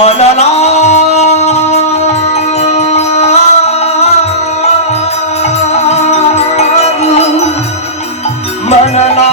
मनला मनला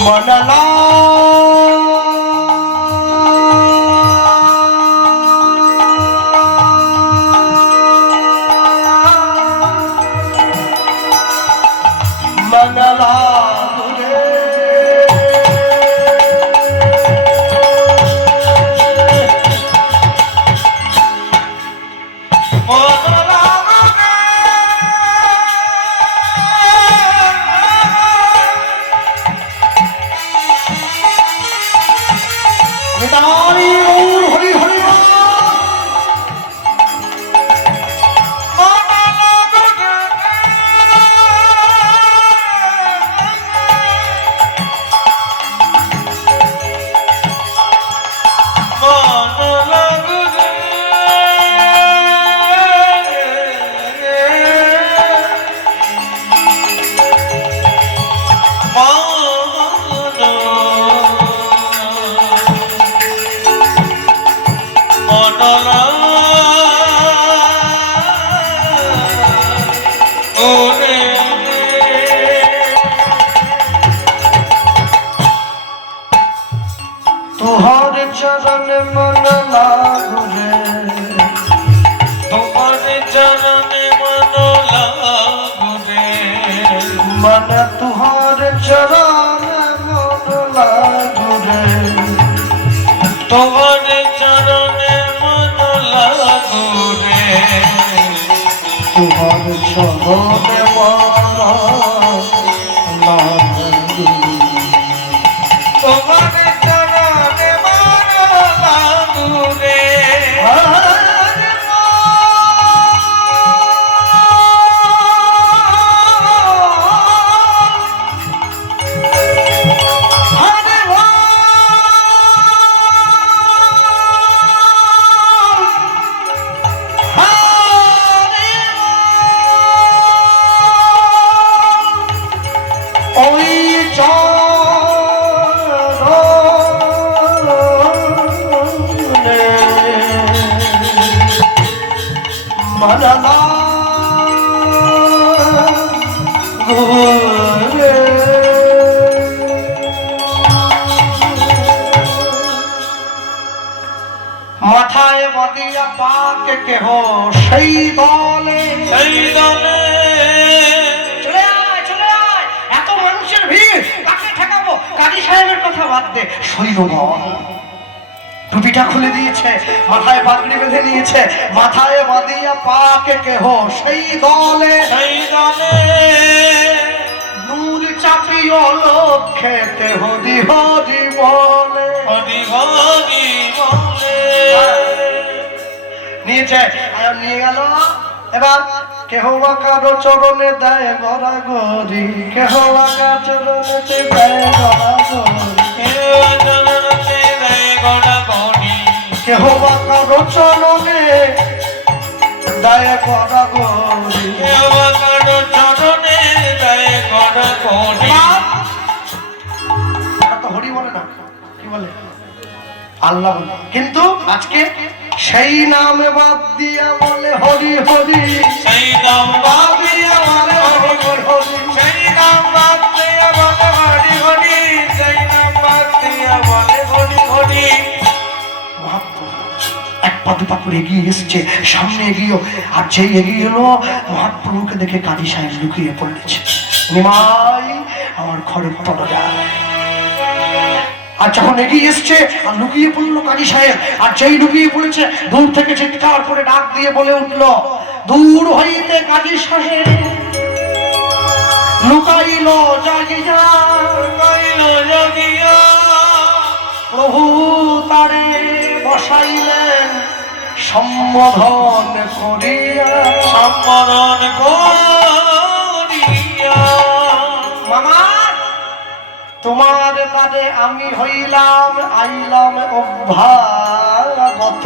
मनला मनला तुहर चरण मन लागू रे तुहर चरण मन लागू रे मन तुहर चरण मन लागू रे तुहर चरण मन लागू रे तुहर चरण मन लागू तुहर मनला মাথায় বাঁধিয়া পাকে কেহ সেই দলে চলে আয় চলে আয়, এত মানুষের ভিড় কাকে ঠেকাবো? কাজী সাহেবের কথা বাদ দে, শৈল বল। টুপিটা খুলে দিয়েছে, মাথায় পাগড়ি বেঁধে নিয়েছে, মাথায় বাঁধিয়া পাকে কেহ সেই দলে নূর চাপিও লক্ষ্যেতে হরি হরি বলে, হরি হরি বলে। নিয়েছে আয়ন নিয়ে গেল। এবার কেহ বা কারো চরণে দেয় গড়া গড়ি, কেহ বা কারো চরণেতে দেয় গড়া গড়ি, কেহ বা কারো চরণে দেয় গড়া গড়ি। তো হরি বলে না, কি বলে? আল্লাহ বলে। কিন্তু আজকে সেই নামে বাদ দিয়া বলে হরি হরি, সেই নাম বাদ দিয়া বলে হরি হরি, সেই নাম বাদ দিয়া বলে হরি হরি, সেই নাম বাদ দিয়া বলে হরি হরি। এক পা দুপা করে এগিয়ে এসছে, সামনে এগিয়ে, আর যেই এগিয়ে এলো মহাপ্রভুকে দেখে কাজী সাহেব লুকিয়ে পড়েছে। নিমাই আমার ঘরের দরজায়। আর যখন এগিয়ে এসছে আর লুকিয়ে পড়লো কাজী সাহেব, আর যেই লুকিয়ে পড়েছে দূর থেকে চিৎকার করে ডাক দিয়ে বলে উঠলো, দূর হইতে কাজী সাহেব লুকাইল জাগিয়া, লুকাইল জাগিয়া, প্রভু তারে বসাইলেন সম্বোধন করিয়া, সম্বোধন করিয়া। মামা তোমার কাজে আমি হইলাম আইলাম অভ্যাগত,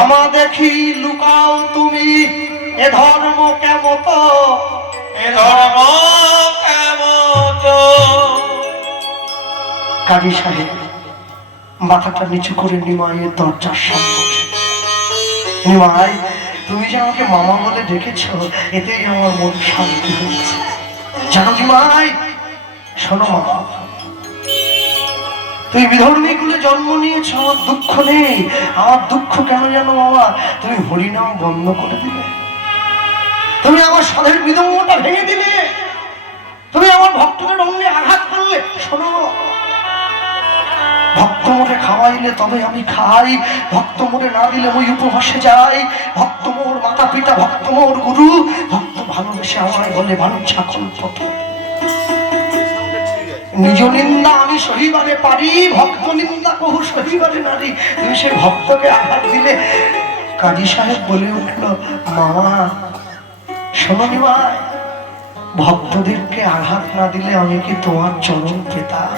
আমা দেখি লুকাও তুমি এ ধর্ম কেমত, এ ধর্ম কেমত। কাজী সাহেব মাথাটা নিচু করে নিমাইয়ের দরজার সামনে, নিমাই তুমি যে আমাকে মামা বলে ডেকেছ এতেই আমার মন শান্তি হয়েছে। জানো নিমাই, শোনো মামা, তুমি বিধর্মী কুলে জন্ম নিয়েছ, আমার দুঃখ নেই। আমার দুঃখ কেন জানো মামা? তুমি হরিনাম বন্ধ করে দিলে, তুমি আমার সাধের বিধর্মটা ভেঙে দিলে, তুমি আমার ভক্তদের অঙ্গে আঘাত করলে। শোনো, ভক্ত মোড়ে খাওয়াইলে তবে আমি খাই, ভক্ত মোড়ে না দিলে ওই উপবাসে যাই। ভক্ত মোর মাতা পিতা, ভক্ত মোর গুরু, ভক্ত ভালোবেসে আমায় বলে বাঞ্ছা কল্পত। নিজ নিন্দা আমি সহিবারে পারি, ভক্ত নিন্দা কহু সহিবারে নারী। তুমি সে ভক্তকে আঘাত দিলে। কাজী সাহেব বলে উঠল, মামা শোনো নিমাই, ভক্তদেরকে আঘাত না দিলে আমি কি তোমার চরণ পেতাম?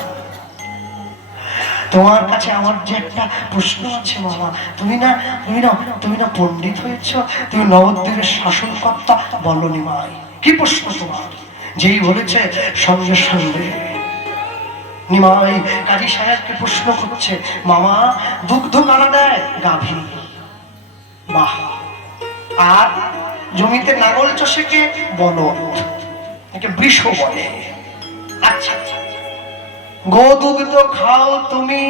তোমার কাছে আমার যে একটা প্রশ্ন আছে মামা, তুমি না পণ্ডিত হয়েছ, তুমি নবদ্বীপের শাসনকর্তা, বলো নিমাই কি প্রশ্ন তোমার? যেই বলেছে সঙ্গে সঙ্গে নিমাই কাজী সাহেবকে প্রশ্ন করছে, মামা দুগ্ধ কারা দেয়? গাভী। বাহ। আর জমিতে নাঙল চষে কে? বলদ, একে বৃষ বলে। আচ্ছা, গোদুগ্ধ খাও তুমি,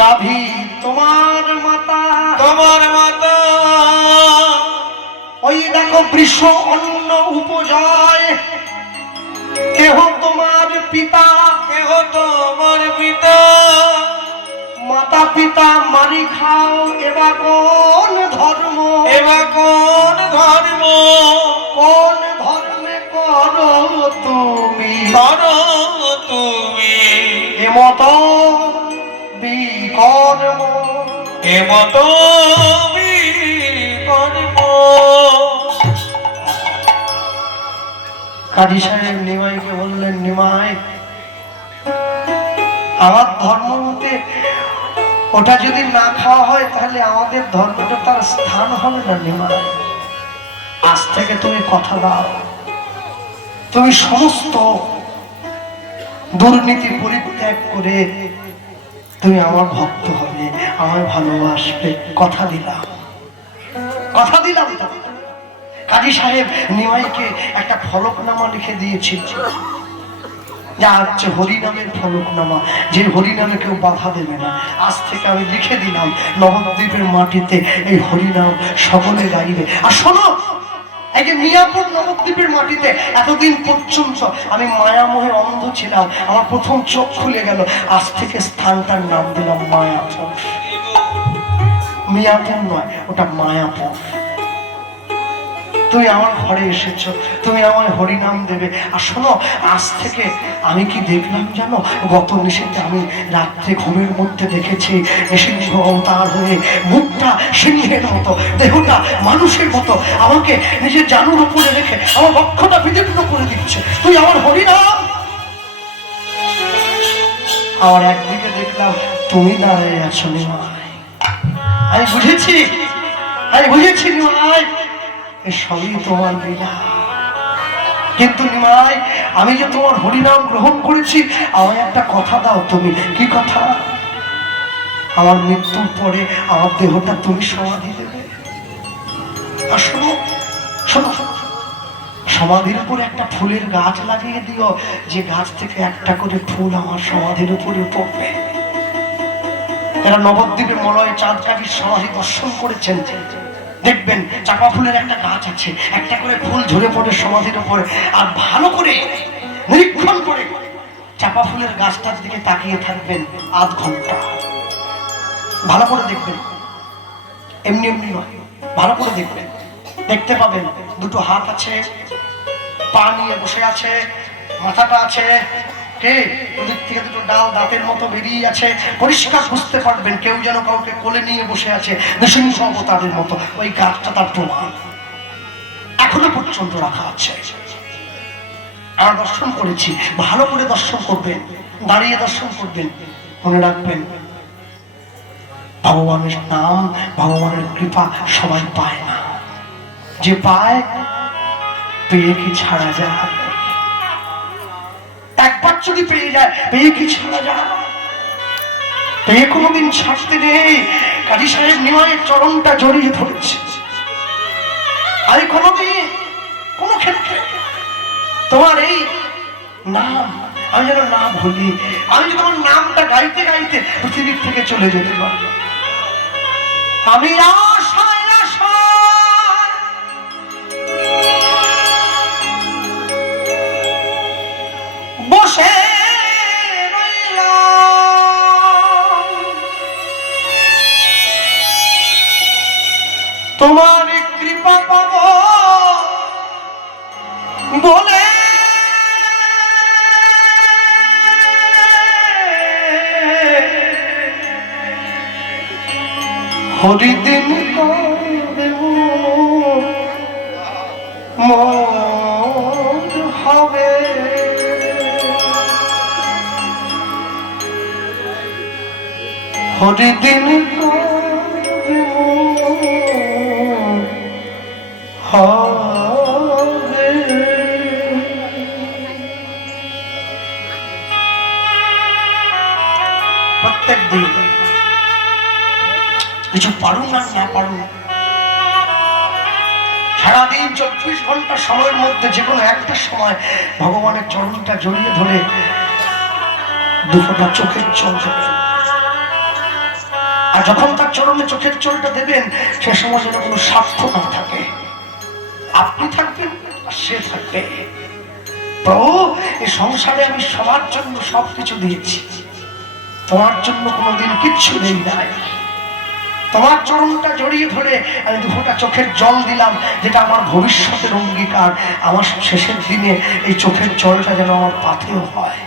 গাভী তোমার মাতা, তোমার মাতা। ওই দেখো বৃষ অন্ন উপজয়, কেহ তোমার পিতা, কেহ তোমার পিতা। মাতা পিতা মারি খাও, এবার কোন ধর্ম? এবার কোন ধর্ম? কোন ধর্মে করো তুমি? করো তুমি এমত বিকর্ম, এমত বিকর্ম। কাজী সাহেব নিমাইকে বললেন, নিমাই আমার ধর্ম মতে ওটা যদি না খাওয়া হয় তাহলে আমাদের ধর্মটা তার স্থান হবে না। নিমাই আজ থেকে তুমি কথা দাও, তুমি সমস্ত দুর্নীতি পরিত্যাগ করে তুমি আমার ভক্ত হবে, আমায় ভালোবাসবে। কথা দিলাম, কথা দিলাম। কাজী সাহেব নিমাইকে একটা ফলকনামা লিখে দিয়েছিল, যা হচ্ছে হরিনামের ফলকনামা, যে হরিনামে কেউ বাধা দেবে না। আজ থেকে আমি লিখে দিলাম, নবদ্বীপের মাটিতে এই হরিনাম সকলে গাইবে। আর শোনো, এই যে মিয়াপুর নবদ্বীপের মাটিতে এতদিন পর্যন্ত আমি মায়ামোহে অন্ধ ছিলাম, আমার প্রথম চোখ খুলে গেল। আজ থেকে স্থানটার নাম দিলাম মায়াপুর। মিয়াপুর নয়, ওটা মায়াপুর। তুমি আমার ঘরে এসেছো, তুমি আমায় হরিনাম দেবে। আর শোনো, আজ থেকে আমি কি দেখলাম জানো, গত নিষেধে আমি রাত্রে ঘুমের মধ্যে দেখেছি নৃসিংহ অবতার হয়ে মুখটা সিংহের মতো, দেহটা মানুষের মতো, আমাকে নিজের জানুর উপরে রেখে আমার বক্ষটা বিদীর্ণ করে দিচ্ছে। তুই আমার হরিনাম। আর একদিকে দেখলাম তুমি দাঁড়িয়ে আছো নিমাই। আমি বুঝেছি নিমাই, সবই তোমার লীলা। কিন্তু নিমাই, আমি যে তোমার হরিনাম গ্রহণ করেছি, আমায় একটা কথা দাও তুমি। কি কথা? আমার মৃত্যুর পরে আমার দেহটা তুমি সমাধি দেবে। আর শোনো শোনো, সমাধির উপরে একটা ফুলের গাছ লাগিয়ে দিও, যে গাছ থেকে একটা করে ফুল আমার সমাধির উপরে পড়বে। এরা নবদ্বীপে মলয় চাঁদ কাঠির সমাধি দর্শন করেছেন, দেখবেন চাপা ফুলের একটা গাছ আছে, একটা করে ফুল ঝরে পড়ে সমাধির উপরে। আর ভালো করে নিরীক্ষণ করে চাপা ফুলের গাছটার দিকে তাকিয়ে থাকবেন আধ ঘন্টা। ভালো করে দেখবেন, এমনি এমনি নয়, ভালো করে দেখবেন। দেখতে পাবেন দুটো হাত আছে, পা নিয়ে বসে আছে, মাথাটা আছে, কে ওদিক থেকে দুটো ডাল দাঁতের মতো বেরিয়ে আছে, পরিষ্কার বুঝতে পারবেন কেউ যেন কাউকে কোলে নিয়ে বসে আছে, নৃসিংহ অবতারের মতো। ওই গাছটা তার প্রমাণ এখনো পর্যন্ত রাখা আছে। আমরা দর্শন করেছি, ভালো করে দর্শন করবেন, দাঁড়িয়ে দর্শন করবেন। মনে রাখবেন, ভগবানের নাম, ভগবানের কৃপা সবাই পায় না, যে পায় পেয়ে কি ছাড়া যায়? একবার যদি পেয়ে যায়, পেয়ে কি ছাড়া যায়? পেয়ে কোনোদিন ছাড়তে নেই। কাজী সাহেব নিমাইয়ের চরণটা জড়িয়ে ধরেছে। আমি কোনোদিন কোনো ক্ষেত্রে তোমার এই নাম আমি যেন না ভুলি। আমি যদি তোমার নামটা গাইতে গাইতে পৃথিবীর থেকে চলে যেতে পারি। আমি আশায় আশায় বসে তোমার কৃপা পাব বলে, হরিদিন মন হবে। হরিদিন হবে। প্রত্যেক দিন কিছু পারুন আর না পারুন, সারাদিন 24 ঘন্টা সময়ের মধ্যে যে কোনো একটা সময় ভগবানের চরণটা জড়িয়ে ধরে দুফোঁটা চোখের জল দেবেন। আর যখন তার চরণে চোখের জলটা দেবেন, সে সময় যেন কোনো স্বার্থ না থাকে, আপনি থাকবেন আর সে থাকবে। প্রভু, এই সংসারে আমি সবার জন্য সবকিছু দিয়েছি, তোমার জন্য কোনোদিন কিচ্ছু নেই নাই। তোমার চরণটা জড়িয়ে ধরে আমি দুফোঁটা চোখের জল দিলাম, যেটা আমার ভবিষ্যতের অঙ্গীকার। আমার শেষের দিনে এই চোখের জলটা যেন আমার পাথেয় হয়।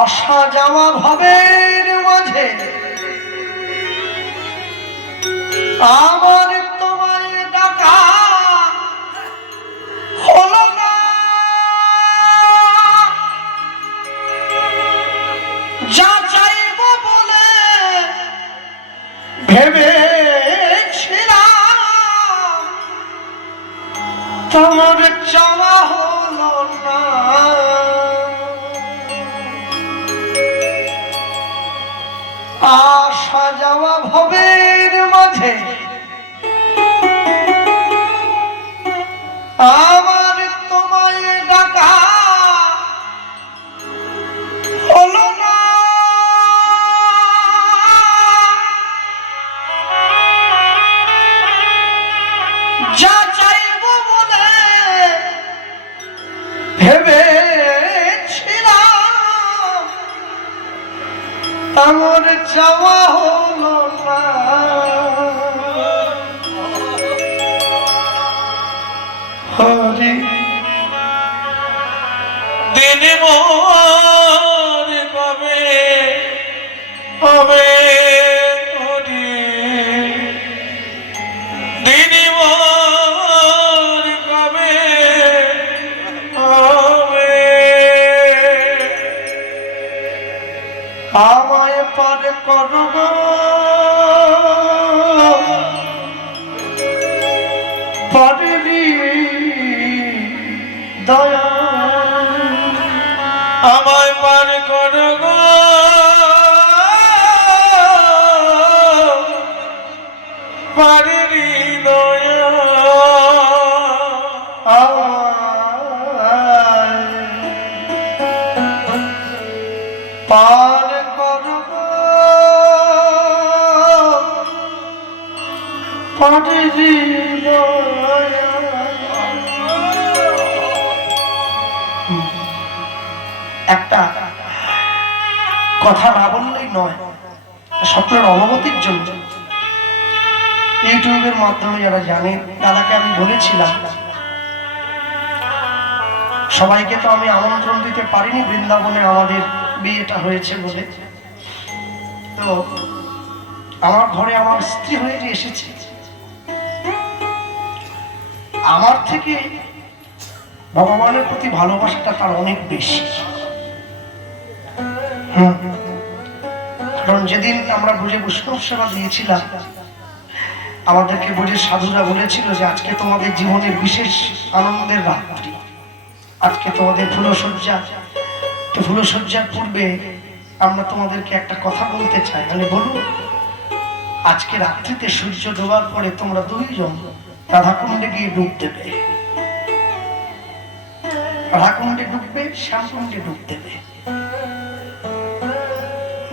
আসা যাওয়া ভাবের মাঝে আমার তোমায় ডাকা হলো না, যা চাইব বলে ভেবেছিলাম, তোমার চাওয়া হলো না। আসা যাওয়া ভবের মাঝে আমার তোমায় ডাকা হলো না, যা চাইব বলে ভেবেছিলাম, আমার চাওয়া হলো না। হরি দিন মোর কবে হবে হরি দিন মোর কবে হবে আমায় পার করব পারবি দয়া আমায় পার করো গো পারে হৃদয় পার করব পারবি দয়া একটা কথা না বললেই নয়, স্বপ্নের অবগতির জন্য ইউটিউবের মাধ্যমে যারা জানে, দাদাকে আমি বলেছিলাম, সবাইকে তো আমি আমন্ত্রণ দিতে পারিনি বৃন্দাবনে আমাদের বিয়েটা হয়েছে বলে। তো আমার ঘরে আমার স্ত্রী হয়ে যে এসেছে, আমার থেকে ভগবানের প্রতি ভালোবাসাটা তার অনেক বেশি। কারণ যেদিন আমরা বুঝে বৈষ্ণব সেবা দিয়েছিলাম, আমাদেরকে বুঝে সাধুরা বলেছিল যে আজকে তোমাদের জীবনের বিশেষ আনন্দের রাত্রি, আজকে তোমাদের ফুলশয্যা, তো ফুলশয্যার পূর্বে আমরা তোমাদেরকে একটা কথা বলতে চাই। মানে বলুন, আজকে রাত্রিতে সূর্য ডোবার পরে তোমরা দুইজন রাধাকুণ্ডে গিয়ে ডুব দেবে, রাধাকুণ্ডে ডুববে, শ্যামকুণ্ডে ডুব দেবে।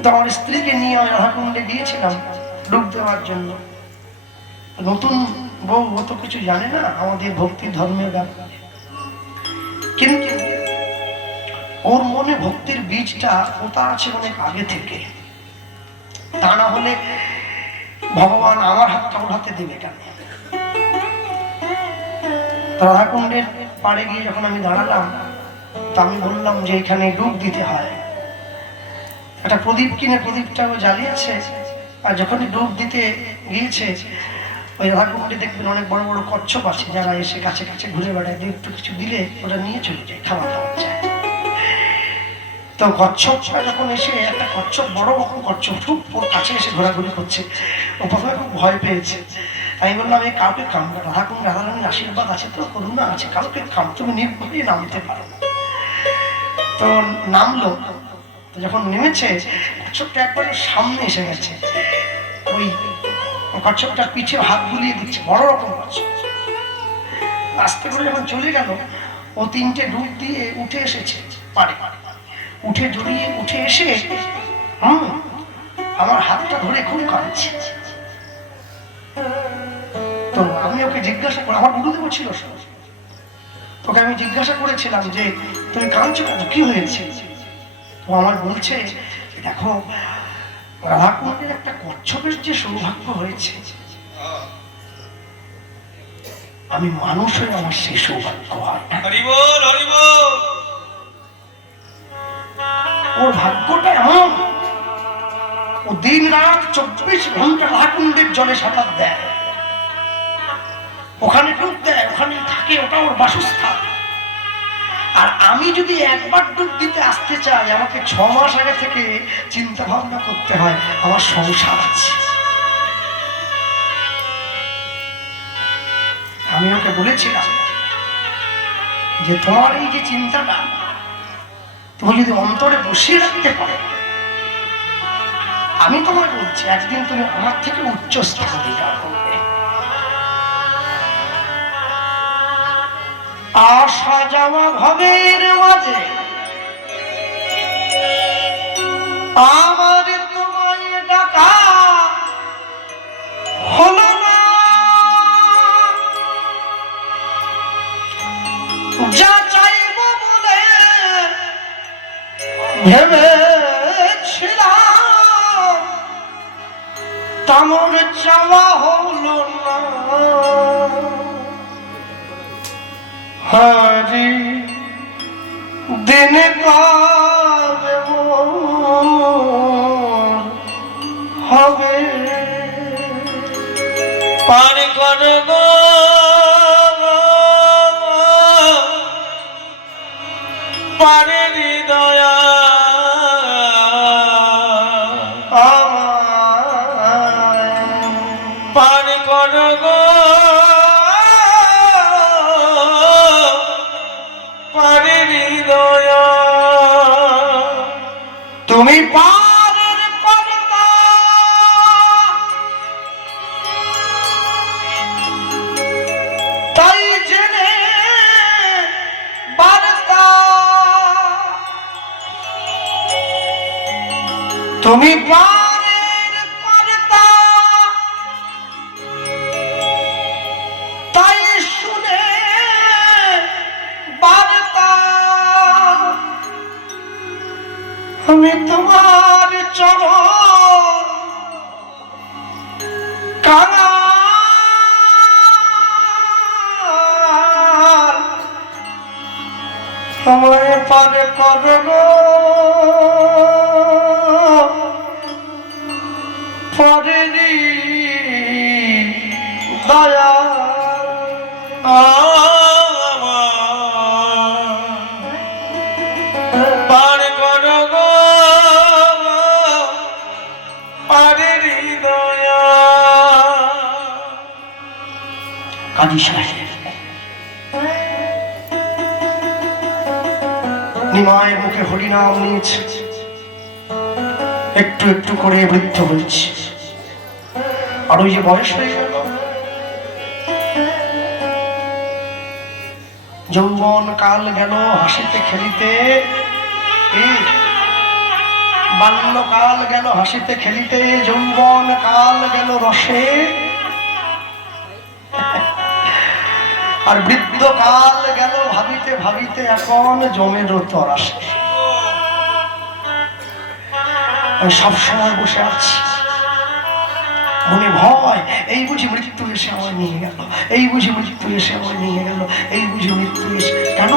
তো আমার স্ত্রীকে নিয়ে আমি রাধাকুণ্ডে গিয়েছিলাম ডুব দেওয়ার জন্য। নতুন বউ অত কিছু জানে না আমাদের ভক্তি ধর্মের ব্যাপারে, কিন্তু ওর মনে ভক্তির বীজটা পোতা আছে অনেক আগে থেকে। তা না হলে ভগবান আমার হাতটা ওর হাতে দেবে কেন? রাধাকুণ্ডের পাড়ে গিয়ে যখন আমি দাঁড়ালাম, তা আমি বললাম যে এখানে ডুব দিতে হয়। একটা প্রদীপ কিনে প্রদীপটাও জ্বালিয়েছে, আর যখন ডুব দিতে গিয়েছে, ওই রাধাকুণ্ডে দেখবেন অনেক বড় বড় কচ্ছপ আছে, যারা এসে কাছে কাছে ঘুরে বেড়ায়, একটু কিছু দিলে ওরা নিয়ে চলে যায়, খাওয়া দাওয়া যায়। তো কচ্ছপটা যখন এসে, একটা কচ্ছপ বড় রকম কচ্ছপ খুব ওর কাছে এসে ঘোরাঘুরি করছে, ও প্রথমে খুব ভয় পেয়েছে। আমি বললাম, এই কাউকে কামড়া, রাধাকুণ্ড রাধারানীর আশীর্বাদ আছে, তো করুণা আছে, কাউকে তুমি নির্ভয়ে নামতে পারো। তো নামলো, তো যখন নেমেছে কচ্ছপটা একবারে সামনে এসে গেছে, ওই কচ্ছপটা পিছে হাত বুলিয়ে দিচ্ছে, বড় রকম কচ্ছপ। আস্তে করে যখন চলে গেল, ও তিনটে ডুব দিয়ে উঠে এসেছে পাড়ে, উঠে জড়িয়ে উঠে এসে আমার হাতটা ধরে খুব কাঁদছে। তো আমি ওকে জিজ্ঞাসা করে, আমার গুরুদেব ছিল সব, তোকে আমি জিজ্ঞাসা করেছিলাম যে তুমি কাঁদছো কেন, কি হয়েছে? তো আমার বলছে, দেখো রাধাকুণ্ডের একটা কচ্ছপের যে সৌভাগ্য হয়েছে, আমি মানুষ হয়ে আমার সেই সৌভাগ্য হয় না। ওর ভাগ্যটা এমন, ও দিন রাত 24 ঘন্টা রাধাকুণ্ডের জলে সাঁতার দেয়, ওখানে ডুব দেয়, ওখানে থাকে, ওটা ওর বাসস্থান। আর আমি যদি একবার ডুব দিতে আসতে চাই, আমাকে 6 মাস আগে থেকে চিন্তা ভাবনা করতে হয়, আমার সংসার আছে। আমি ওকে বলেছিলাম যে তোমার এই যে চিন্তাটা তুমি যদি অন্তরে বসিয়ে রাখতে পারো, আমি তোমায় বলছি একদিন তুমি আমার থেকে উচ্চ স্থান অধিকার করবে। আসা যাওয়া ভবের মাঝে আমার তোমায় ডাকা হলো না, যা চাইব বলে ভেবেছিলাম তেমন চাওয়া হলো না। হারি দিন কাবে মোর হবে পার কর গো পারে হৃদয় পার কর গো পারে হৃদয় তুমি পারের কর্তা তাই জেনে বার্তা তুমি পারের কর্তা তাই শুনে বার্তা আমি তোমার চরণ কাঙাল আমায় পার করবো পরেরই দয়া পার কর গো পারে হৃদয় কাজী সাহেব নিমায়ের মুখে হরিনাম নিয়েছে, একটু একটু করে বৃদ্ধ হয়েছে। আর ওই যে বয়স হয়ে গেল, যৌবন কাল গেল হাসিতে খেলিতে, বাল্যকাল গেল হাসিতে খেলিতে, যৌবন কাল গেল রসে, আর বৃদ্ধ কাল গেল ভাবিতে ভাবিতে, এখন জমের তর আসে। আমি সবসময় বসে আছি, মনে ভয়, এই বুঝি মৃত্যু এসে আমার নিয়ে গেল, এই বুঝি মৃত্যু এসে আমার নিয়ে গেল, এই বুঝি মৃত্যু এসে। কেন?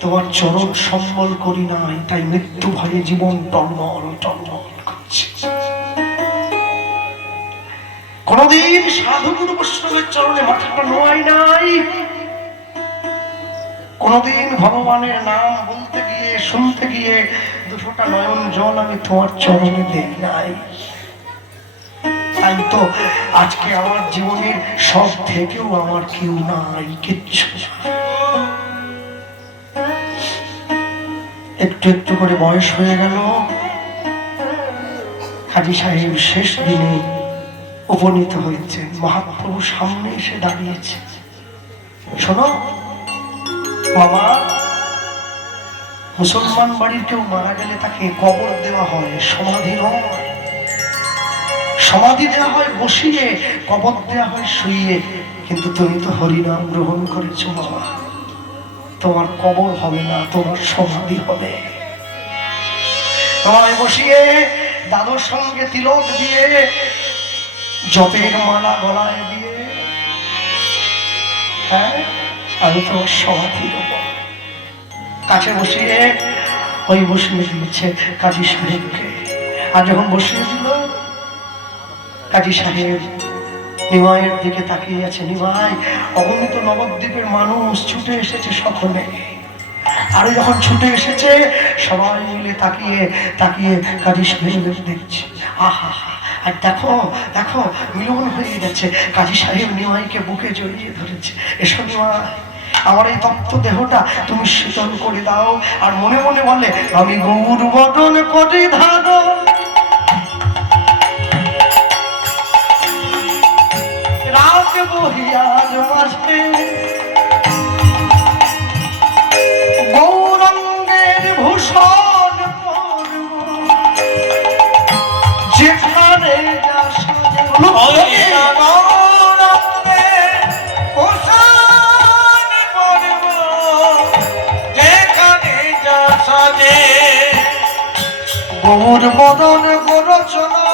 তোমার চরণ সম্বল করি নাই, তাই মৃত্যু ভয়ে জীবন টলমল টলমল করছে। কোনদিন সাধু গুরু বৈষ্ণবের চরণে মাথাটা নোয়াই নাই, কোনদিন ভগবানের নাম বলতে গিয়ে শুনতে গিয়ে দুটোটা নয়ন জল আমি তোমার চরণে দেই নাই। তাই তো আজকে আমার জীবনের সব থেকেও আমার কেউ নাই, কিচ্ছু। একটু একটু করে বয়স হয়ে গেল, কাজী সাহেব শেষ দিনে উপনীত হয়েছে। মহাপ্রভু সামনে এসে দাঁড়িয়েছে। শোনো মামা, মুসলমান বাড়ির কেউ মারা গেলে তাকে কবর দেওয়া হয়, সমাধি নয়। সমাধি দেওয়া হয় বসিয়ে, কবর দেওয়া হয় শুইয়ে। কিন্তু তুমি তো হরিনাম গ্রহণ করেছো মামা, তোমার কবর হবে না, তোমার সমাধি হবে। তোমায় বসিয়ে দাদুর সঙ্গে তিলক দিয়ে, জপের মালা গলায় দিয়ে, হ্যাঁ আমি তোমার সমাধি দেব। কাছে বসিয়ে ওই বসিয়ে দিয়েছে কাজী সাহেবকে। আর যখন বসিয়ে দিল, কাজী সাহেব নিমাইয়ের দিকে তাকিয়ে আছে। নিমাই অগণিত নবদ্বীপের মানুষ ছুটে এসেছে সকলে, আর যখন ছুটে এসেছে সবাই মিলে তাকিয়ে তাকিয়ে কাজী সাহেব দেখছে। আহা, আর দেখো দেখো মিলন হয়ে গেছে। কাজী সাহেব নিমাইকে বুকে জড়িয়ে ধরেছে। এসো নিমাই, আমার এই তপ্ত দেহটা তুমি শীতল করে দাও। আর মনে মনে বলে, আমি গৌর বদন করি ধারণ, রাখবো হিয়ার মাঝে, গৌরাঙ্গের ভূষণ পরব, যেখানে যা সাজে গৌর বদন গোরচনা,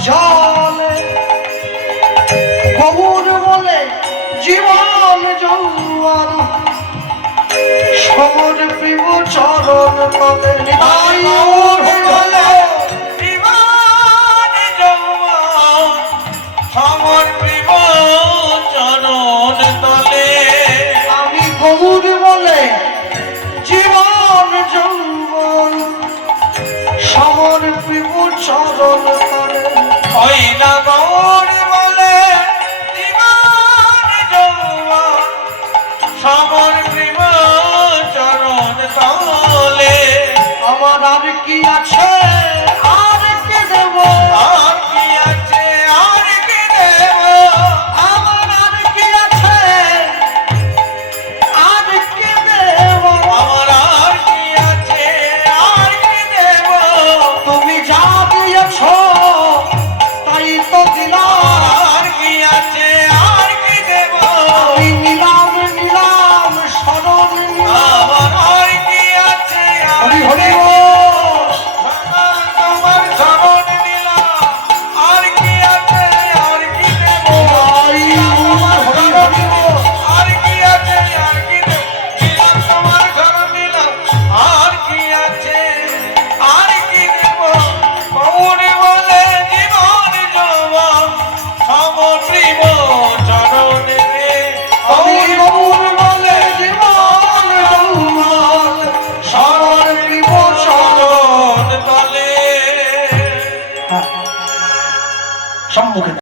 জলে গৌর বলে জীবন যৌবন সমর প্রিয় চরণ তলে নিতাই গৌর বলে জীবন যৌবন সমর প্রিয় চরণ তলে আমি গৌর বলে জীবন যৌবন সমর প্রিয় চরণ তলে ওই না গৌর বলে জীবন যৌবন সমর প্রিয় চরণ তলে আমার আর কি আছে আর কি দেব আর কি আছে আর কি দেব আমার আর কি আছে আর কি দেব আমার আর কি আছে আর কি দেব তুমি যা দিয়েছ তাই তো দিলাম আর কি আছে আর কি দেব আমি নিলাম নিলাম শরণ নিলাম আমার আর কি আছে আর হরি কি হরি দেব? বল। তোমার শরণ নিলাম আর কি আছে আর কি দেব তাই আমার হরি হরি বল। আর কি আছে আর কি দেব নিলাম তোমার শরণ নিলাম আর কি আছে আর কি দেব গৌর বলে জীবন যৌবন সমপ্রিম চরণে আমি গৌর বলে জীবন যৌবন সমর প্রিয় চরণ চরণ তলে সম্মুখে